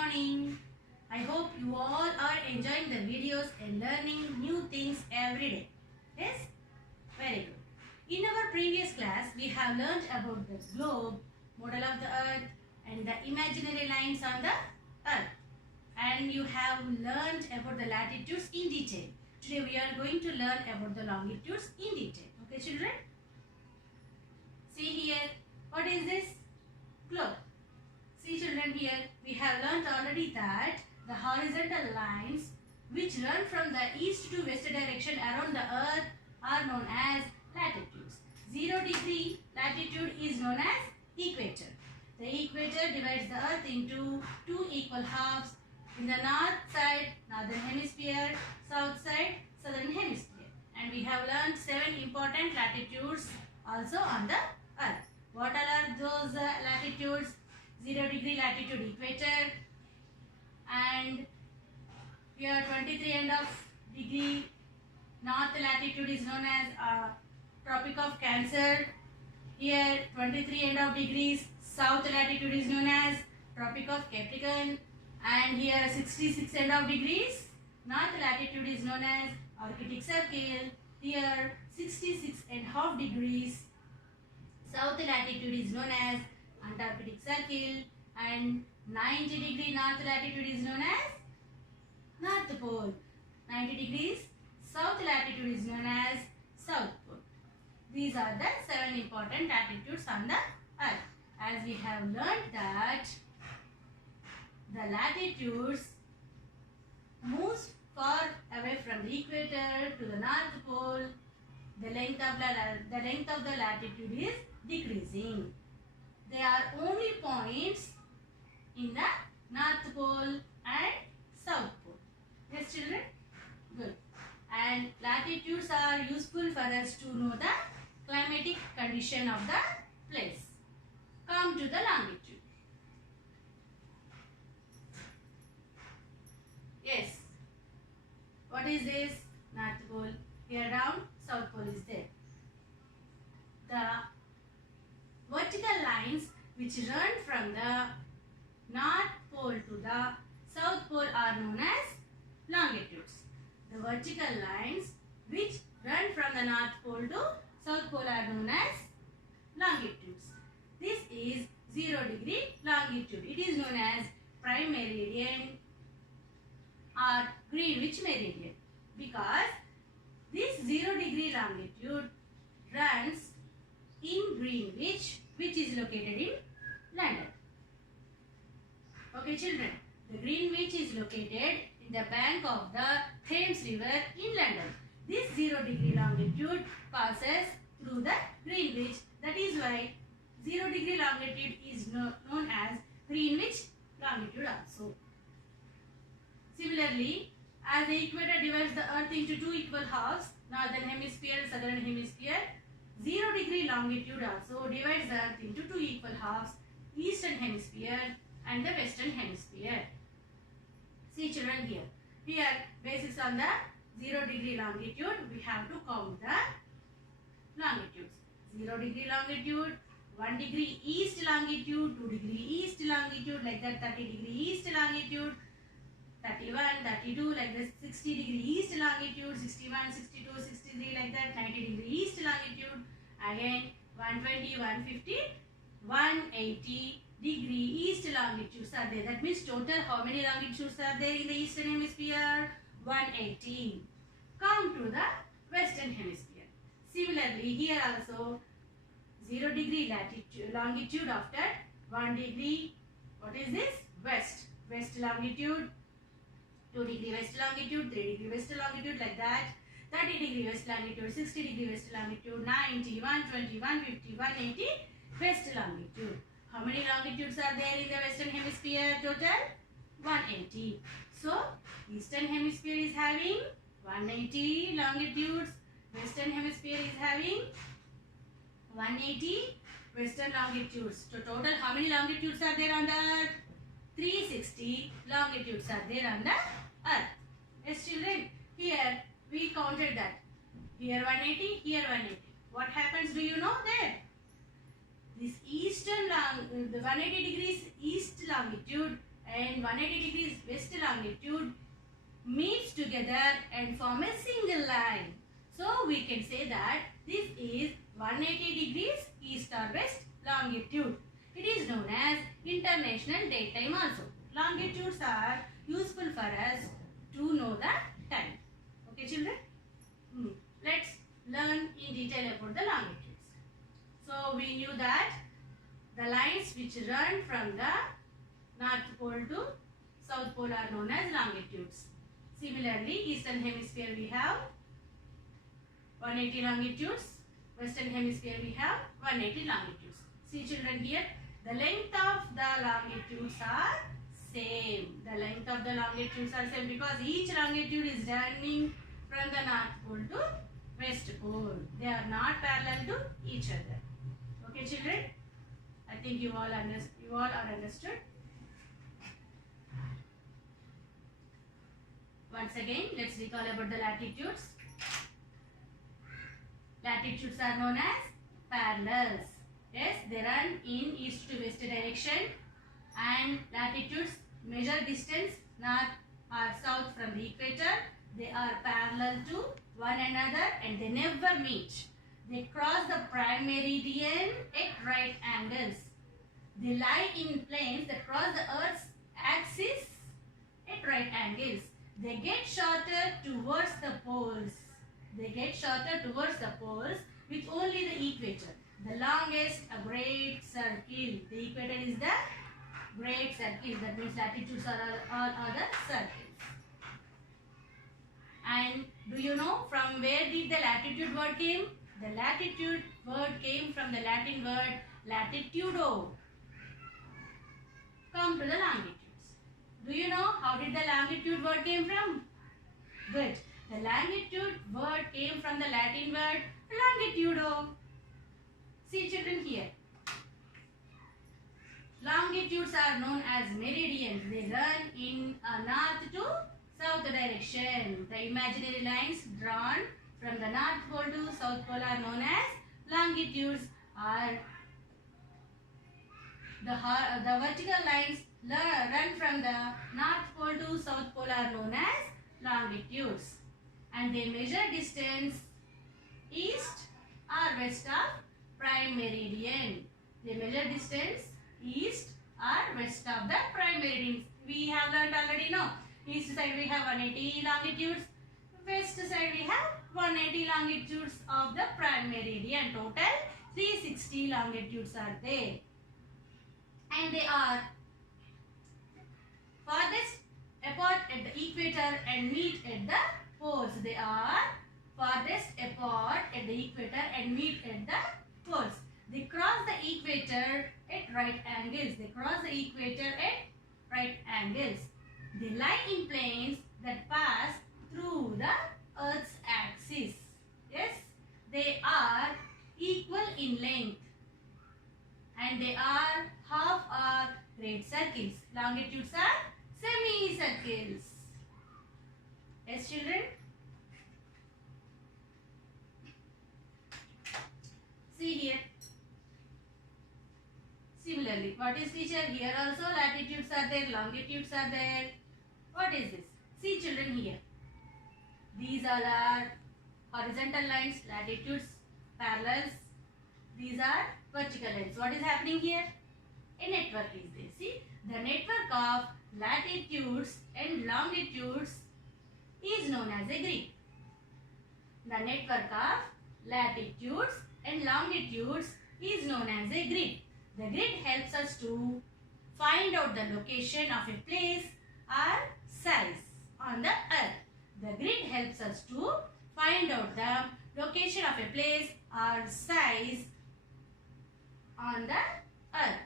morning. I hope you all are enjoying the videos and learning new things every day. Yes? Very good. In our previous class, we have learned about the globe, model of the earth and the imaginary lines on the earth. And you have learned about the latitudes in detail. Today we are going to learn about the longitudes in detail. Okay children? See here, what is this? Globe. See children, here we have learnt already that the horizontal lines which run from the east to west direction around the earth are known as latitudes. 0 degree latitude is known as equator. The equator divides the earth into two equal halves. In the north side, northern hemisphere, south side, southern hemisphere. And we have learnt 7 important latitudes also on the earth. What all are those latitudes? 0 degree latitude equator, and here 23 and of degree north latitude is known as Tropic of Cancer. Here 23 and of degrees south latitude is known as Tropic of Capricorn, and here 66 and of degrees north latitude is known as Arctic Circle. Here 66 and half degrees south latitude is known as Antarctic Circle, and 90 degree north latitude is known as North Pole. 90 degrees south latitude is known as South Pole. These are the 7 important latitudes on the earth. As we have learned that the latitudes moves far away from the equator to the North Pole, the length of the latitude is decreasing. There are only points in the North Pole and South Pole. Yes children? Good. And latitudes are useful for us to know the climatic condition of the place. Come to the longitude. Yes. What is this? North Pole. Here down, South Pole is there. The vertical lines which run from the North Pole to the South Pole are known as longitudes. The vertical lines which run from the North Pole to South Pole are known as longitudes. This is 0 degree longitude. It is known as prime meridian or Greenwich meridian because this 0 degree longitude runs in Greenwich, which is located in London. Okay children, the Greenwich is located in the bank of the Thames River in London. This 0 degree longitude passes through the Greenwich. That is why 0 degree longitude is known as Greenwich longitude also. Similarly, as the equator divides the earth into two equal halves, northern hemisphere, southern hemisphere, 0 degree longitude also divides the earth into two equal halves, eastern hemisphere and the western hemisphere. See children here. Here, basis on the 0 degree longitude, we have to count the longitudes. 0 degree longitude, 1 degree east longitude, 2 degree east longitude, like that 30 degree east longitude, 31, 32, like this 60 degree east longitude, 61, 62, 63, like that 90 degree east longitude, again 120, 150, 180 degree east longitudes are there. That means total how many longitudes are there in the eastern hemisphere? 180. Come to the western hemisphere. Similarly, here also 0 degree latitude longitude after 1 degree, what is this? West longitude, 2 degree west longitude, 3 degree west longitude, like that 30 degree west longitude, 60 degree west longitude, 90, 120, 150, 180 west longitude. How many longitudes are there in the western hemisphere total? 180. So, eastern hemisphere is having 180 longitudes, western hemisphere is having 180 western longitudes. So, total how many longitudes are there on the earth? 360 longitudes are there on the earth. Yes children, here we counted that. Here 180, here 180. What happens, do you know there? This the 180 degrees east longitude and 180 degrees west longitude meets together and form a single line. So we can say that this is 180 degrees east or west longitude. It is known as international date time also. Longitudes are useful for us to know the time. Okay children? Let's learn in detail about the longitudes. So we knew that the lines which run from the North Pole to South Pole are known as longitudes. Similarly, Eastern Hemisphere we have 180 longitudes. Western Hemisphere we have 180 longitudes. See children here, the length of the longitudes are same. The length of the longitudes are same because each longitude is running from the North Pole to West Pole. They are not parallel to each other. Okay children? I think you all are understood. Once again, let's recall about the latitudes. Latitudes are known as parallels. Yes, they run in east to west direction, and latitudes measure distance north or south from the equator. They are parallel to one another and they never meet. They cross the prime meridian at right angles. They lie in planes that cross the Earth's axis at right angles. They get shorter towards the poles. They get shorter towards the poles with only the equator. The longest, a great circle. The equator is the great circle. That means latitudes are all other circles. And do you know from where did the latitude word came? The latitude word came from the Latin word latitudo. Come to the longitudes. Do you know how did the longitude word came from? Good. The longitude word came from the Latin word longitudo. See children here. Longitudes are known as meridians. They run in a north to south direction. The imaginary lines drawn from the North Pole to South Pole are known as longitudes. The vertical lines run from the North Pole to South Pole are known as longitudes. And they measure distance east or west of prime meridian. They measure distance east or west of the prime meridian. We have learned already, no? East side we have 180 longitudes. West side we have 180 longitudes of the prime meridian. Total 360 longitudes are there. And they are farthest apart at the equator and meet at the poles. They are farthest apart at the equator and meet at the poles. They cross the equator at right angles. They cross the equator at right angles. They lie in planes that pass through the Earth's axis. Yes, they are equal in length and they are half or great circles. Longitudes are semicircles. Yes, children? See here. Similarly, what is teacher? Here also latitudes are there, longitudes are there. What is this? See children here. These all are horizontal lines, latitudes, parallels. These are vertical lines. What is happening here? A network is there. See, the network of latitudes and longitudes is known as a grid. The network of latitudes and longitudes is known as a grid. The grid helps us to find out the location of a place or size on the earth. The grid helps us to find out the location of a place or size on the earth.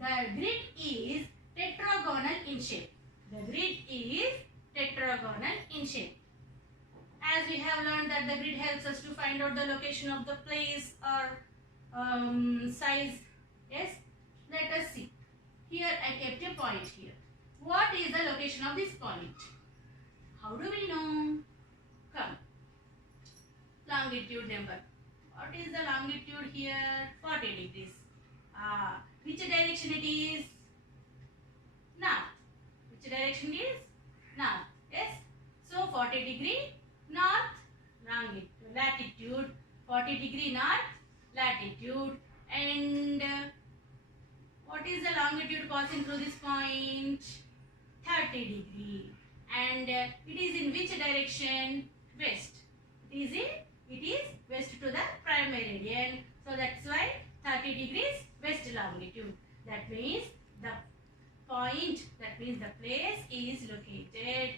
The grid is tetragonal in shape. The grid is tetragonal in shape. As we have learned that the grid helps us to find out the location of the place or size. Yes, let us see. Here I kept a point here. What is the location of this point? How do we know? Come. Longitude number. What is the longitude here? 40 degrees. Which direction it is? north. Which direction is? North. Yes. So 40 degree north latitude, 40 degree north latitude, and what is the longitude passing through this point? 30 degree. And it is in which direction? West. It is west to the prime meridian. So that's why 30 degrees west longitude. That means the point, that means the place is located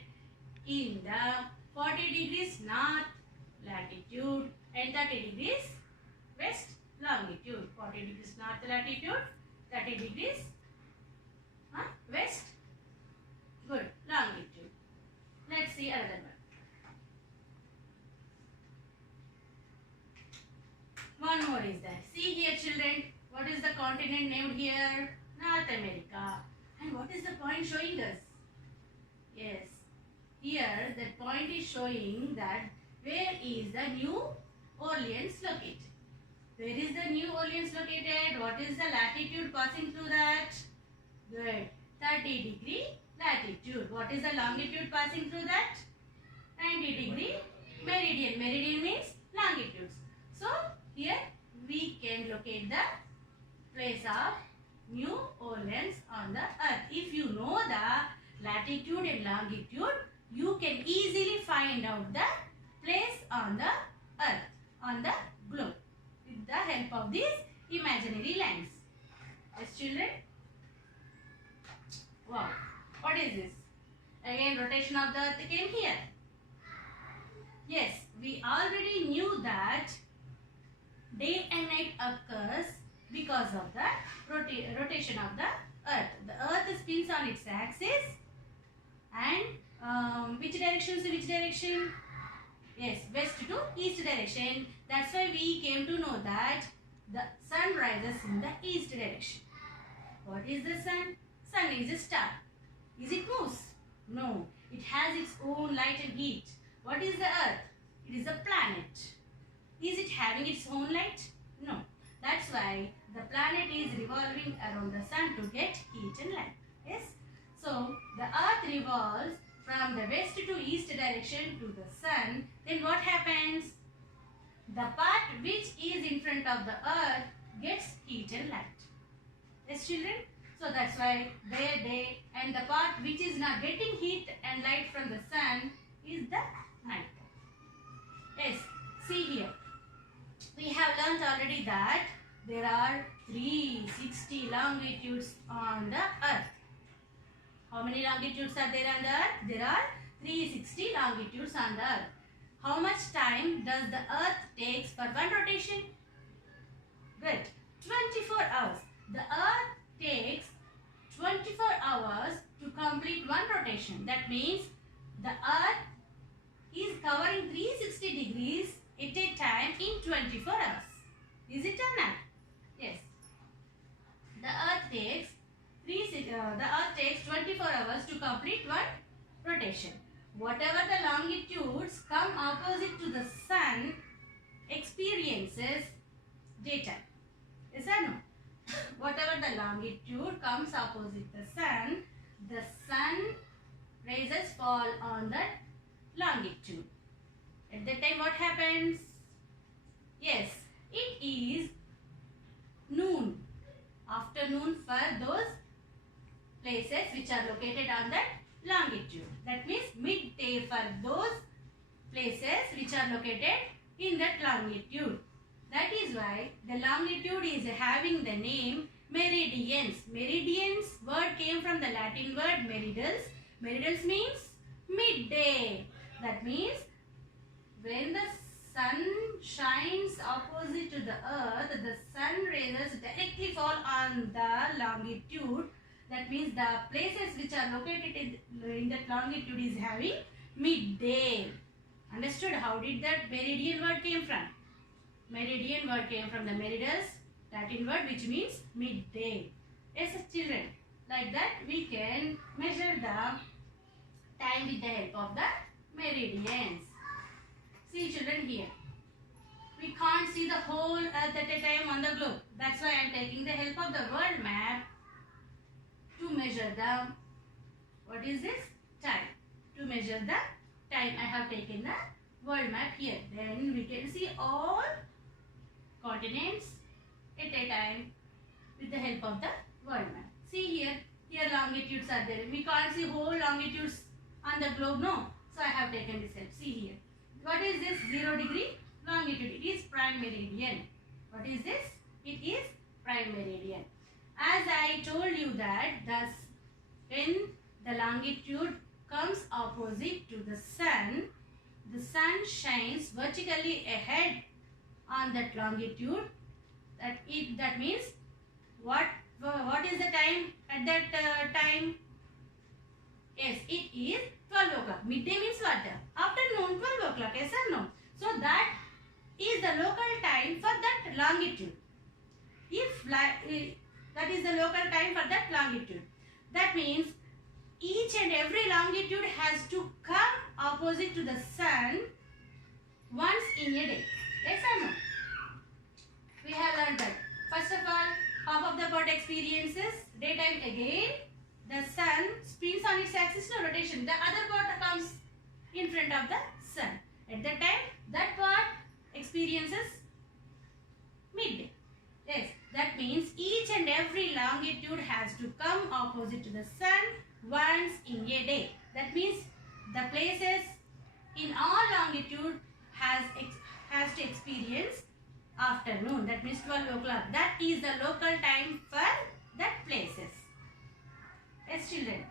in the 40 degrees north latitude and 30 degrees west longitude. 40 degrees north latitude, 30 degrees west. Good. Longitude. Let's see another one. One more is there. See here, children. What is the continent named here? North America. And what is the point showing us? Yes. Here, the point is showing that where is the New Orleans located? Where is the New Orleans located? What is the latitude passing through that? Good. 30 degree latitude. What is the longitude passing through that? 90 degree meridian. Meridian means longitudes. So, here we can locate the place of New Orleans on the earth. If you know the latitude and longitude, you can easily find out the place on the earth, on the globe, with the help of these imaginary lines. Yes, children? Wow. What is this? Again, rotation of the earth came here. Yes, we already knew that day and night occurs because of the rotation of the earth. The earth spins on its axis, and which direction to which direction? Yes, west to east direction. That's why we came to know that the sun rises in the east direction. What is the sun? Sun is a star. Is it moves? No. It has its own light and heat. What is the earth? It is a planet. Is it having its own light? No. That's why the planet is revolving around the sun to get heat and light. Yes? So, the earth revolves from the west to east direction to the sun. Then what happens? The part which is in front of the earth gets heat and light. Yes, children? So that's why their day, and the part which is not getting heat and light from the sun is the night. Yes, see here. We have learnt already that there are 360 longitudes on the earth. How many longitudes are there on the earth? There are 360 longitudes on the earth. How much time does the earth takes for one rotation? Good. 24 hours. The earth takes 24 hours to complete one rotation. That means the earth is covering 360 degrees at a time in 24 hours. Is it or not? Yes. The earth takes 24 hours to complete one rotation. Whatever the longitudes come opposite to the sun experiences daytime. Yes or no? Whatever the longitude comes opposite the sun rays fall on that longitude. At that time what happens? Yes, it is noon, afternoon for those places which are located on that longitude. That means midday for those places which are located in that longitude. That is why the longitude is having the name meridians. Meridians word came from the Latin word meridus. Meridus means midday. That means when the sun shines opposite to the earth, the sun rays directly fall on the longitude. That means the places which are located in that longitude is having midday. Understood? How did that meridian word came from? Meridian word came from the meridus, Latin word, which means midday. Yes, children. Like that we can measure the time with the help of the meridians. See, children, here. We can't see the whole earth at a time on the globe. That's why I am taking the help of the world map to measure the What is this? Time. To measure the time, I have taken the world map here. Then we can see all continents at a time with the help of the world map. See here, longitudes are there. We can't see whole longitudes on the globe, no. So I have taken this help. See here. What is this 0 degree longitude? It is prime meridian. What is this? It is prime meridian. As I told you that when the longitude comes opposite to the sun shines vertically ahead on that longitude. That means what is the time at that time? Yes, it is 12 o'clock. Midday means what? Afternoon, 12 o'clock. Yes or no? So that is the local time for that longitude. That is the local time for that longitude. That means each and every longitude has to come opposite to the sun once in a day. Yes or no? We have learned that. First of all, half of the part experiences daytime again. The sun spins on its axis of rotation. The other part comes in front of the sun. At that time, that part experiences midday. Yes, that means each and every longitude has to come opposite to the sun once in a day. That means the places in all longitude has to experience afternoon. That means 12 o'clock. That is the local time for that places. Yes, children.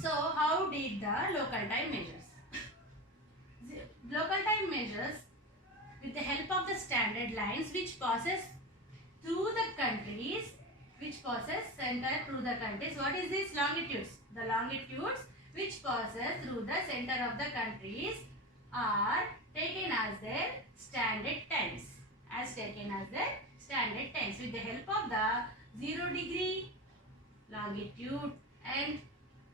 So, how did the local time measures? The local time measures with the help of the standard lines which passes through the countries, which passes center through the countries. What is this? Longitudes. The longitudes which passes through the center of the countries are taken as their standard times. With the help of the 0 degree longitude and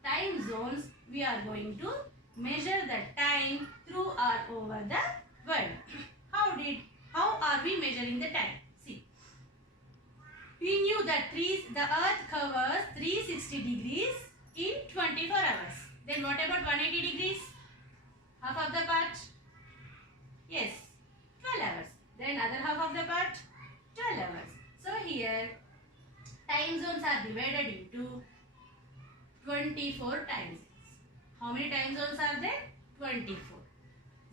time zones, we are going to measure the time through or over the world. How are we measuring the time? See, we knew that the earth covers 360 degrees in 24 hours. Then what about 180 degrees? Half of the part? Yes, 12 hours. Then other half of the part? 12 hours. So here, time zones are divided into 24 time zones. How many time zones are there? 24.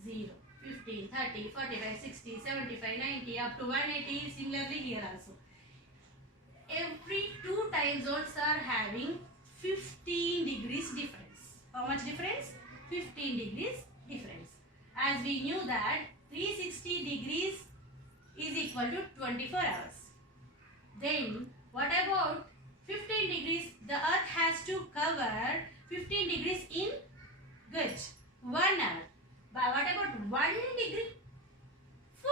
0, 15, 30, 45, 60, 75, 90, up to 180. Similarly here also. Every 2 time zones are having 15 degrees difference. How much difference? 15 degrees difference. As we knew that 360 degrees is equal to 24 hours. Then what about 15 degrees? The earth has to cover 15 degrees in good 1 hour. But what about 1 degree?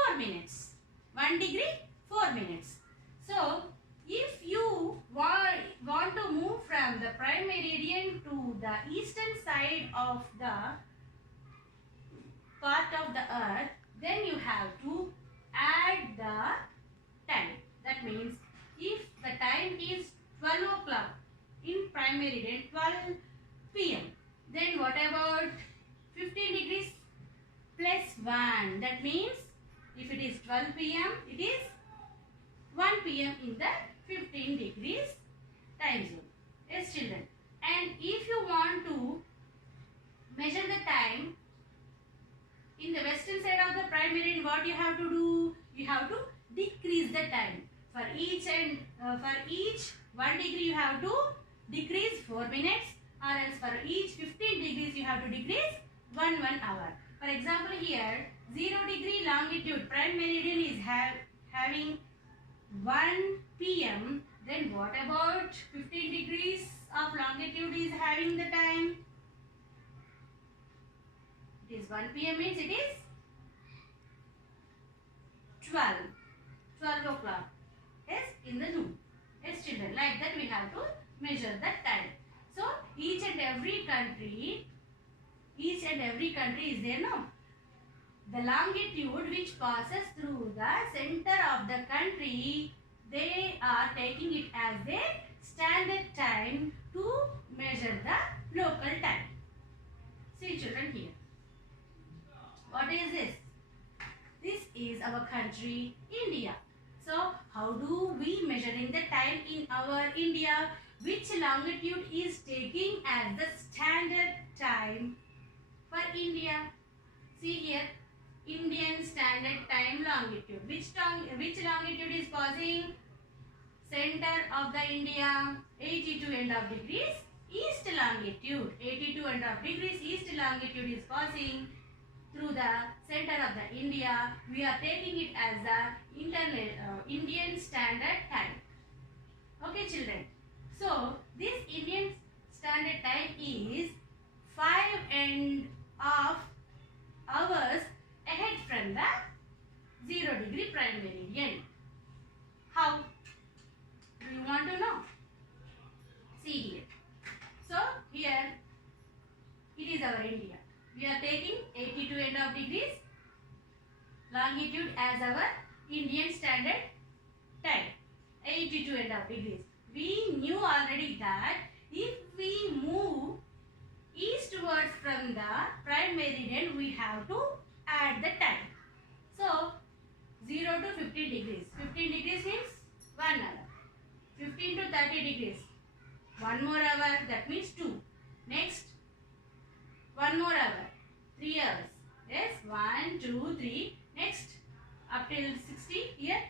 4 minutes. 1 degree, 4 minutes. So, if you want to move from the prime meridian to the eastern side of the part of the earth, then you have to add the time. That means if the time is 12 o'clock in prime meridian, 12 p.m. then what about 15 degrees plus 1? That means if it is 12 p.m. it is 1 p.m. in the 15 degrees time zone. Yes, children. And if you want to measure the time in the western side of the prime meridian, what you have to do? You have to decrease the time. For each 1 degree you have to decrease 4 minutes, or else for each 15 degrees you have to decrease 1 hour. For example, here 0 degree longitude prime meridian is having 1 p.m. Then what about 15 degrees of longitude is having the time? It is 1 p.m. means it is 12 o'clock. Yes, in the noon. Yes, children, like that we have to measure the time. So, each and every country is there, no? The longitude which passes through the center of the country, they are taking it as their standard time to measure the local time. See children here. What is this? This is our country, India. So, how do we measuring the time in our India? Which longitude is taking as the standard time for India? See here, Indian Standard Time longitude. Which longitude is causing? Center of the India, 82.5 degrees east longitude. 82.5 degrees east longitude is causing through the center of the India. We are taking it as the Indian Standard Time. Okay children. So this Indian Standard Time is 5.5 hours ahead from the 0 degree prime meridian. How? Do you want to know? See here. So here it is our India. We are taking 82.5 degrees longitude as our Indian Standard Time. 82.5 degrees. We knew already that if we move eastwards from the prime meridian, we have to add the time. So 0 to 15 degrees. 15 degrees means 1 hour. 15 to 30 degrees. 1 more hour, that means 2. Next, 1 more hour, 3 hours. Yes, 1, 2, 3. Next, up till 60, here,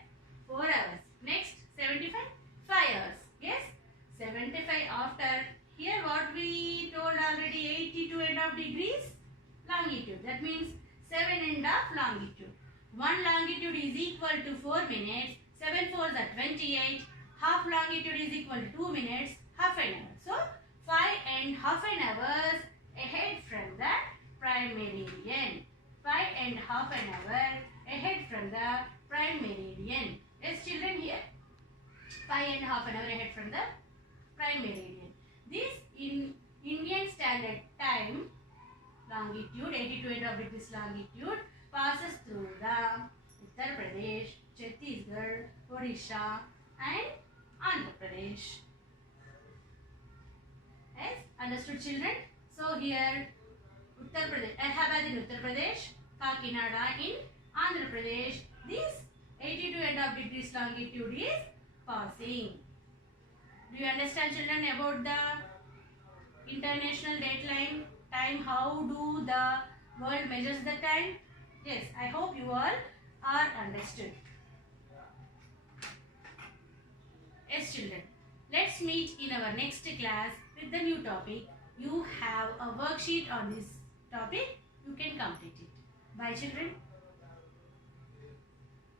4 hours. Next, 75, 5 hours. Yes, 75 after. Here what we told already, 82.5 degrees longitude. That means 7.5 longitude. 1 longitude is equal to 4 minutes. 7 4s are 28. Half longitude is equal to 2 minutes. Half an hour. So 5.5 hours ahead from the prime meridian. 5.5 hours ahead from the prime meridian. Yes children, here 5.5 hours ahead from the prime meridian. This in Indian Standard Time longitude, 82.5 degrees longitude, passes through the Uttar Pradesh, Chhattisgarh, Odisha and Andhra Pradesh. Yes, understood children? So here Uttar Pradesh, Allahabad in Uttar Pradesh, Kakinada in Andhra Pradesh. This 82.5 degrees longitude is passing. Do you understand children about the international dateline time? How do the world measures the time? Yes, I hope you all are understood. Yes children, let's meet in our next class with the new topic. You have a worksheet on this topic. You can complete it. Bye children.